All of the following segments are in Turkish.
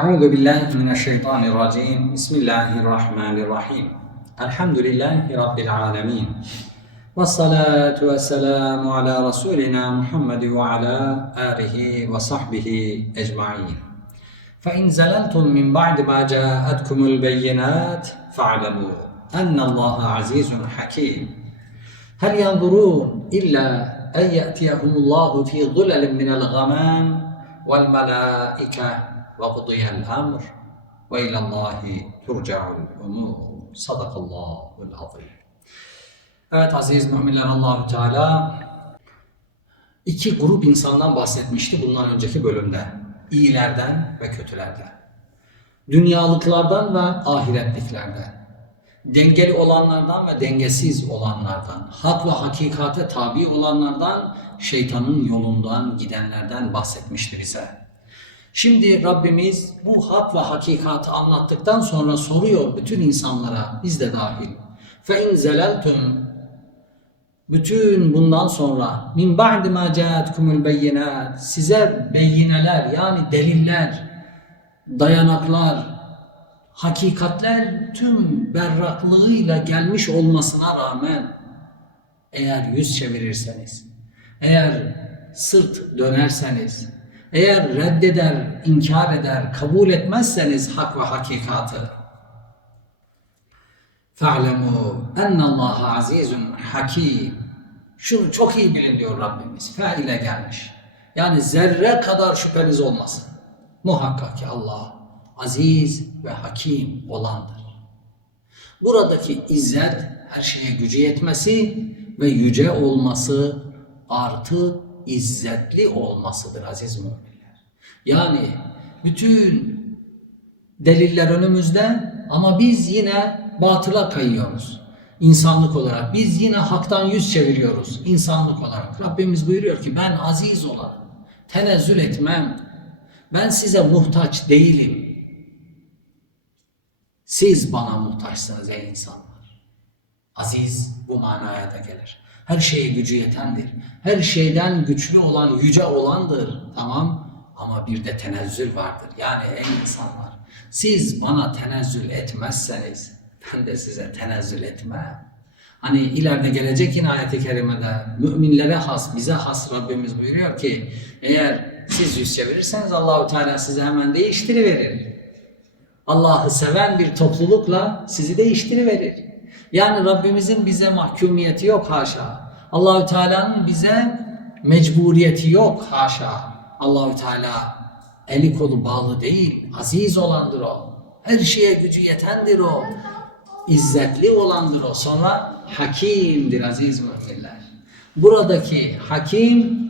أعوذ بالله من الشيطان الرجيم. بسم الله الرحمن الرحيم. الحمد لله رب العالمين. والصلاة والسلام على رسولنا محمد وعلى آله وصحبه أجمعين. فإن زللتم من بعد ما جاءتكم البينات فاعلموا أن الله عزيز حكيم. هل ينظرون إلا أن يأتيهم الله في ظلل من الغمام والملائكة وقضي الأمر وإلى الله ترجع الأمور صدق الله العظيم Evet aziz müminler Allahu Teala iki grup insandan bahsetmişti bundan önceki bölümde. İyilerden ve kötülerden. Dünyalıklardan ve ahiretliklerden. Dengeli olanlardan ve dengesiz olanlardan. Hak ve hakikate tabi olanlardan, şeytanın yolundan gidenlerden bahsetmişti bize. Şimdi Rabbimiz bu hak ve hakikati anlattıktan sonra soruyor bütün insanlara, biz de dahil. İn zelaltum bütün bundan sonra min ba'di ma ca'atkumul beyinat size beyineler yani deliller, dayanaklar, hakikatler tüm berraklığıyla gelmiş olmasına rağmen eğer yüz çevirirseniz, eğer sırt dönerseniz, eğer reddeder, inkar eder, kabul etmezseniz hak ve hakikatı فَعْلَمُوا اَنَّ اللّٰهَ عَز۪يزٌ hakim. Şunu çok iyi bilin diyor Rabbimiz. Fe ile gelmiş. Yani zerre kadar şüpheniz olmasın. Muhakkak ki Allah aziz ve hakim olandır. Buradaki izzet her şeye gücü yetmesi ve yüce olması artı izzetli olmasıdır aziz müminler. Yani bütün deliller önümüzde ama biz yine batıla kayıyoruz. İnsanlık olarak biz yine haktan yüz çeviriyoruz insanlık olarak. Rabbimiz buyuruyor ki ben aziz olanım. Tenezzül etmem. Ben size muhtaç değilim. Siz bana muhtaçsınız ey insanlar. Aziz bu manaya da gelir. Her şeye gücü yetendir. Her şeyden güçlü olan, yüce olandır. Tamam ama bir de tenezzül vardır. Yani ey insanlar siz bana tenezzül etmezseniz ben de size tenezzül etmem. Hani ileride gelecek yine ayet-i kerimede müminlere has, bize has Rabbimiz buyuruyor ki eğer siz yüz çevirirseniz Allahu Teala sizi hemen değiştiriverir. Allah'ı seven bir toplulukla sizi değiştiriverir. Yani Rabbimizin bize mahkumiyeti yok haşa. Allahü Teala'nın bize mecburiyeti yok haşa. Allahü Teala eli kolu bağlı değil, aziz olandır o. Her şeye gücü yetendir o. İzzetli olandır o. Sonra hakimdir aziz müminler. Buradaki hakim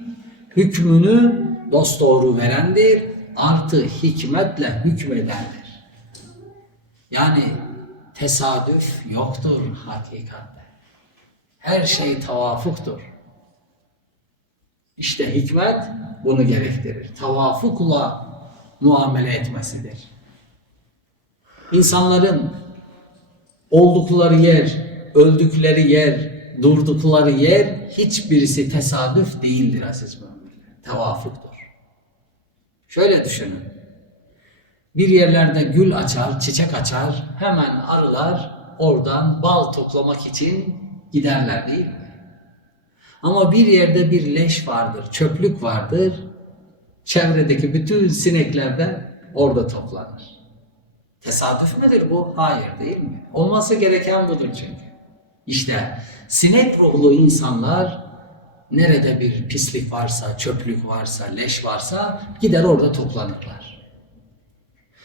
hükmünü dosdoğru verendir. Artı hikmetle hükmedendir. Yani tesadüf yoktur hakikatte. Her şey tavafuktur. İşte hikmet bunu gerektirir. Tavafukla muamele etmesidir. İnsanların oldukları yer, öldükleri yer, durdukları yer hiçbirisi tesadüf değildir aziz müminler. Tevafuktur. Şöyle düşünün. Bir yerlerde gül açar, çiçek açar, hemen arılar oradan bal toplamak için giderler değil mi? Ama bir yerde bir leş vardır, çöplük vardır. Çevredeki bütün sinekler de orada toplanır. Tesadüf müdür bu? Hayır değil mi? Olması gereken budur çünkü. İşte sinek ruhlu insanlar nerede bir pislik varsa, çöplük varsa, leş varsa gider orada toplanırlar.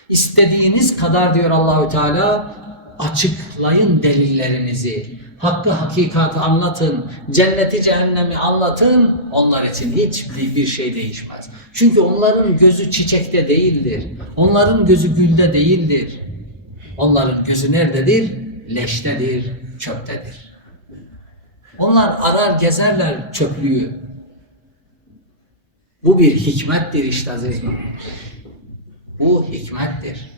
İstediğiniz kadar diyor Allahü Teala açıklayın delillerinizi. Hakkı hakikati anlatın. Cenneti cehennemi anlatın. Onlar için hiçbir bir şey değişmez. Çünkü onların gözü çiçekte değildir. Onların gözü gülde değildir. Onların gözü nerededir? Leştedir, çöptedir. Onlar arar gezerler çöplüğü. Bu bir hikmettir işte aziz. Bu hikmettir.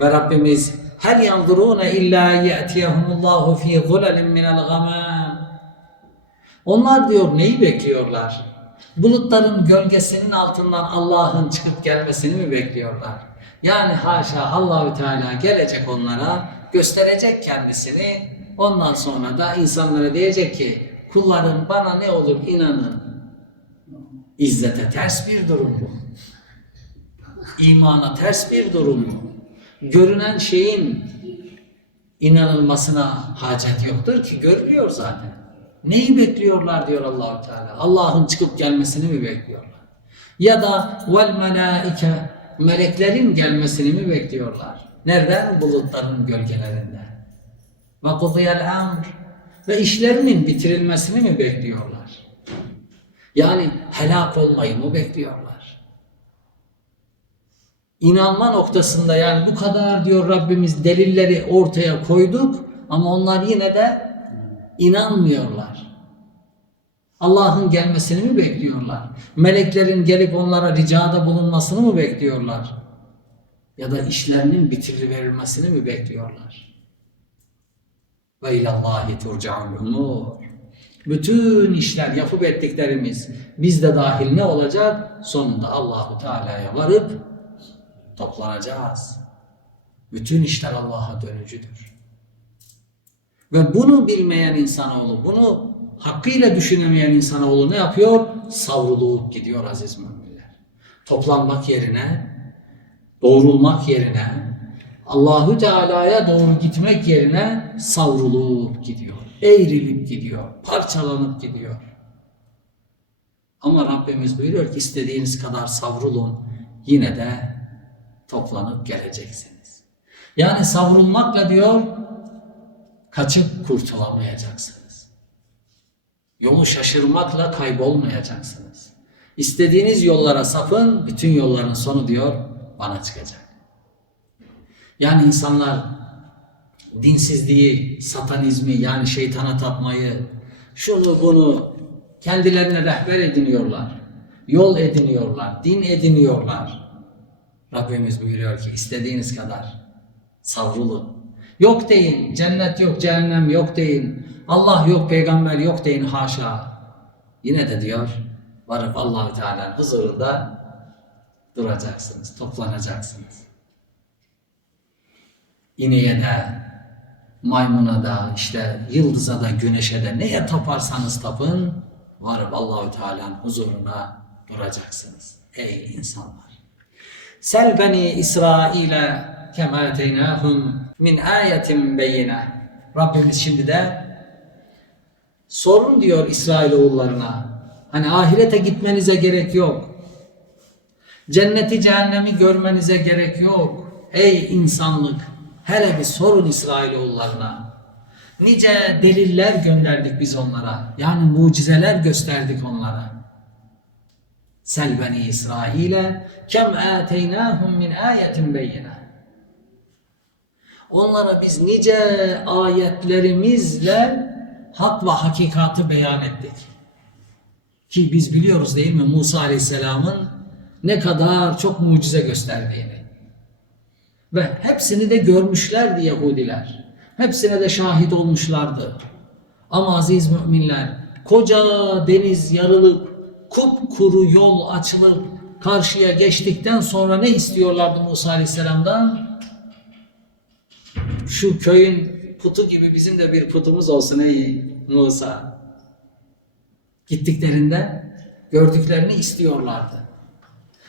Ve Rabbimiz hel yanzurune illa ye'tiyehumullahu fi zulalin minel gamam. Onlar diyor neyi bekliyorlar? Bulutların gölgesinin altından Allah'ın çıkıp gelmesini mi bekliyorlar? Yani haşa Allahü Teala gelecek onlara, gösterecek kendisini. Ondan sonra da insanlara diyecek ki kullarım bana ne olur inanın. İzzete ters bir durum bu. İmana ters bir durum. Görünen şeyin inanılmasına hacet yoktur ki görülüyor zaten. Neyi bekliyorlar diyor Allahu Teala. Allah'ın çıkıp gelmesini mi bekliyorlar? Ya da vel melaike meleklerin gelmesini mi bekliyorlar? Nereden? Bulutların gölgelerinde. Ve kudiyel emr ve işlerinin bitirilmesini mi bekliyorlar? Yani helak olmayı mı bekliyorlar? İnanma noktasında yani bu kadar diyor Rabbimiz delilleri ortaya koyduk ama onlar yine de inanmıyorlar. Allah'ın gelmesini mi bekliyorlar? Meleklerin gelip onlara ricada bulunmasını mı bekliyorlar? Ya da işlerinin bitiriverilmesini mi bekliyorlar? Ve ilallahi turca'ul umur. Bütün işler yapıp ettiklerimiz bizde dahil ne olacak? Sonunda Allahu Teala'ya varıp toplanacağız. Bütün işler Allah'a dönücüdür. Ve bunu bilmeyen insanoğlu, bunu hakkıyla düşünemeyen insanoğlu ne yapıyor? Savrulup gidiyor aziz müminler. Toplanmak yerine, doğrulmak yerine, Allahü Teala'ya doğru gitmek yerine savrulup gidiyor. Eğrilip gidiyor, parçalanıp gidiyor. Ama Rabbimiz buyuruyor ki istediğiniz kadar savrulun, yine de toplanıp geleceksiniz. Yani savrulmakla diyor, kaçıp kurtulamayacaksınız. Yolu şaşırmakla kaybolmayacaksınız. İstediğiniz yollara sapın, bütün yolların sonu diyor bana çıkacak. Yani insanlar dinsizliği, satanizmi yani şeytana tapmayı, şunu bunu kendilerine rehber ediniyorlar. Yol ediniyorlar, din ediniyorlar. Rabbimiz buyuruyor ki istediğiniz kadar savrulun. Yok deyin, cennet yok, cehennem yok deyin. Allah yok, peygamber yok deyin haşa. Yine de diyor, varıp Allahü Teala'nın huzurunda duracaksınız, toplanacaksınız. İneğe de, maymuna da, işte yıldıza da, güneşe de neye taparsanız tapın, varıp Allahü Teala'nın huzuruna duracaksınız. Ey insanlar! Sel beni İsrail'e kema eteynâhum min ayetin beyine. Rabbimiz şimdi de sorun diyor İsrailoğullarına. Hani ahirete gitmenize gerek yok. Cenneti cehennemi görmenize gerek yok. Ey insanlık! Hele bir sorun İsrailoğullarına. Nice deliller gönderdik biz onlara. Yani mucizeler gösterdik onlara. Sel beni İsrail'e kem ateynâhum min ayetin beyine. Onlara biz nice ayetlerimizle hak ve hakikatı beyan ettik. Ki biz biliyoruz değil mi Musa Aleyhisselam'ın ne kadar çok mucize gösterdiğini. Ve hepsini de görmüşlerdi Yahudiler. Hepsine de şahit olmuşlardı. Ama aziz müminler koca deniz yarılıp kupkuru yol açılıp karşıya geçtikten sonra ne istiyorlardı Musa Aleyhisselam'dan? Şu köyün putu gibi bizim de bir putumuz olsun ey Musa. Gittiklerinde gördüklerini istiyorlardı.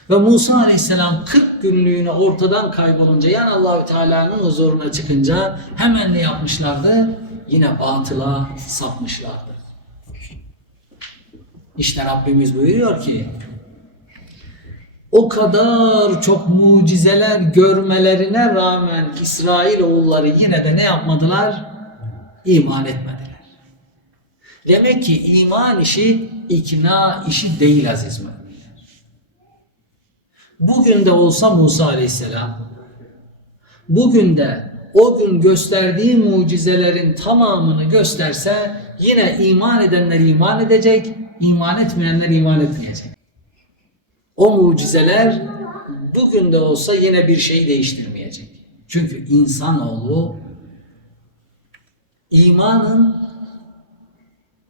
Ve Musa Aleyhisselam 40 günlüğüne ortadan kaybolunca yani Allahü Teala'nın huzuruna çıkınca hemen ne yapmışlardı? Yine batıla sapmışlardı. İşte Rabbimiz buyuruyor ki o kadar çok mucizeler görmelerine rağmen İsrail oğulları yine de ne yapmadılar? İman etmediler. Demek ki iman işi ikna işi değil aziz müminler. Bugün de olsa Musa aleyhisselam bugün de o gün gösterdiği mucizelerin tamamını gösterse yine iman edenler iman edecek, iman etmeyenler iman etmeyecek. O mucizeler bugün de olsa yine bir şey değiştirmeyecek. Çünkü insanoğlu imanın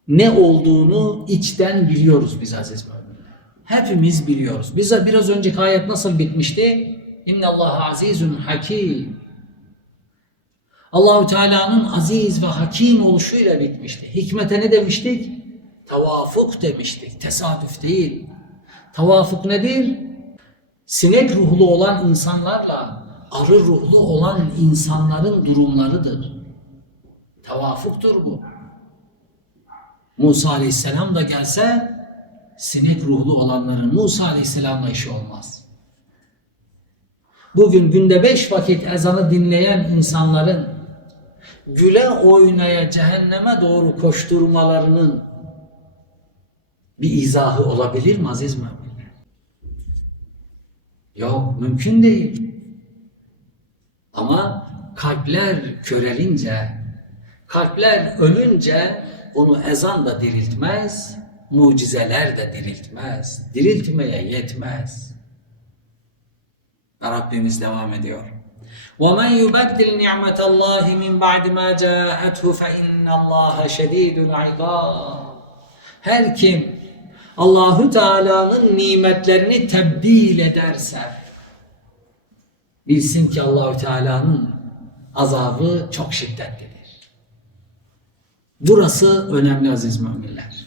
ne olduğunu içten biliyoruz biz aziz müminler. Hepimiz biliyoruz. Bize biraz önceki ayet nasıl bitmişti? İnne Allah azizun hakim. Allahu Teala'nın aziz ve hakim oluşuyla bitmişti. Hikmete ne demiştik? Tavafuk demiştik. Tesadüf değil. Tavafuk nedir? Sinek ruhlu olan insanlarla arı ruhlu olan insanların durumlarıdır. Tavafuktur bu. Musa Aleyhisselam da gelse sinek ruhlu olanların Musa Aleyhisselam'la işi olmaz. Bugün günde beş vakit ezanı dinleyen insanların güle oynaya cehenneme doğru koşturmalarının bir izahı olabilir mi aziz müminler? Yok mümkün değil. Ama kalpler körelince, kalpler ölünce onu ezan da diriltmez, mucizeler de diriltmez. Diriltmeye yetmez. Ve Rabbimiz devam ediyor. وَمَنْ يُبَدِّلْ نِعْمَةَ اللّٰهِ مِنْ بَعْدِ مَا جَاءَتْهُ فَاِنَّ اللّٰهَ شَد۪يدُ الْعِقَابِ Her kim Allahu Teala'nın nimetlerini tebdil ederse bilsin ki Allahu Teala'nın azabı çok şiddetlidir. Burası önemli aziz müminler.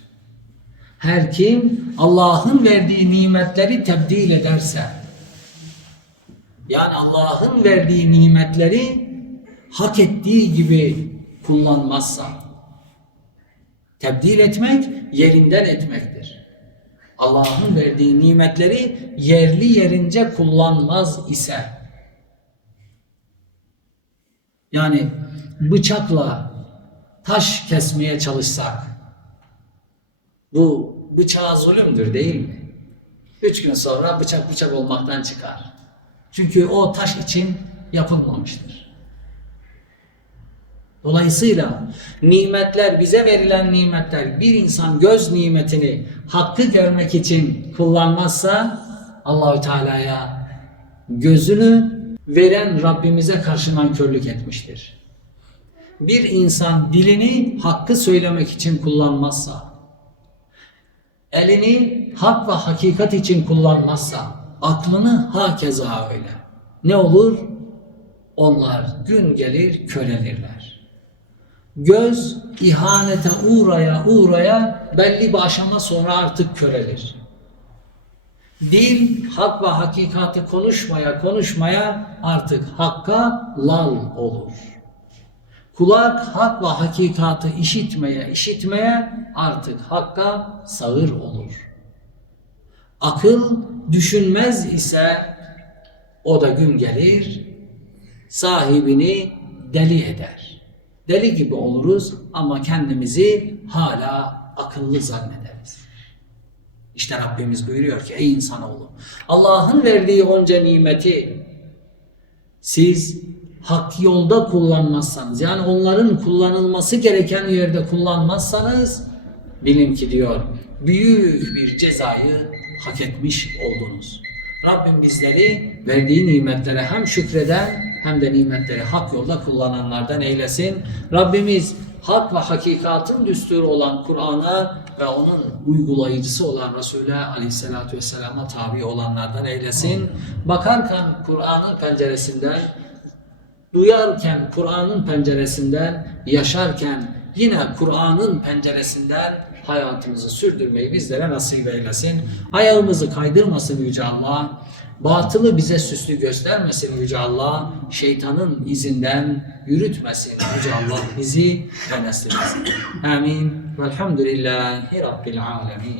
Her kim Allah'ın verdiği nimetleri tebdil ederse yani Allah'ın verdiği nimetleri hak ettiği gibi kullanmazsa tebdil etmek yerinden etmektir. Allah'ın verdiği nimetleri yerli yerince kullanmaz ise yani bıçakla taş kesmeye çalışsak bu bıçağa zulümdür değil mi? Üç gün sonra bıçak bıçak olmaktan çıkar. Çünkü o taş için yapılmamıştır. Dolayısıyla nimetler, bize verilen nimetler, bir insan göz nimetini hakkı görmek için kullanmazsa Allahü Teala'ya gözünü veren Rabbimize karşı nankörlük etmiştir. Bir insan dilini hakkı söylemek için kullanmazsa, elini hak ve hakikat için kullanmazsa, aklını hakeza öyle. Ne olur? Onlar gün gelir kölelirler. Göz ihanete uğraya uğraya belli bir aşama sonra artık körelir. Dil hak ve hakikati konuşmaya konuşmaya artık hakka lal olur. Kulak hak ve hakikatı işitmeye işitmeye artık hakka sağır olur. Akıl düşünmez ise o da gün gelir sahibini deli eder. Deli gibi oluruz ama kendimizi hala akıllı zannederiz. İşte Rabbimiz buyuruyor ki ey insanoğlu Allah'ın verdiği onca nimeti siz hak yolda kullanmazsanız yani onların kullanılması gereken yerde kullanmazsanız bilin ki diyor büyük bir cezayı hak etmiş oldunuz. Rabbim bizleri verdiği nimetlere hem şükreden hem de nimetleri hak yolda kullananlardan eylesin. Rabbimiz hak ve hakikatın düsturu olan Kur'an'a ve onun uygulayıcısı olan Resulü Aleyhisselatü Vesselam'a tabi olanlardan eylesin. Bakarken Kur'an'ın penceresinden, duyarken Kur'an'ın penceresinden, yaşarken yine Kur'an'ın penceresinden hayatımızı sürdürmeyi bizlere nasip eylesin. Ayağımızı kaydırmasın Yüce Allah. Batılı bize süslü göstermesin Yüce Allah. Şeytanın izinden yürütmesin Yüce Allah bizi ve neslimizi. Amin. Velhamdülillahi Rabbil alemin.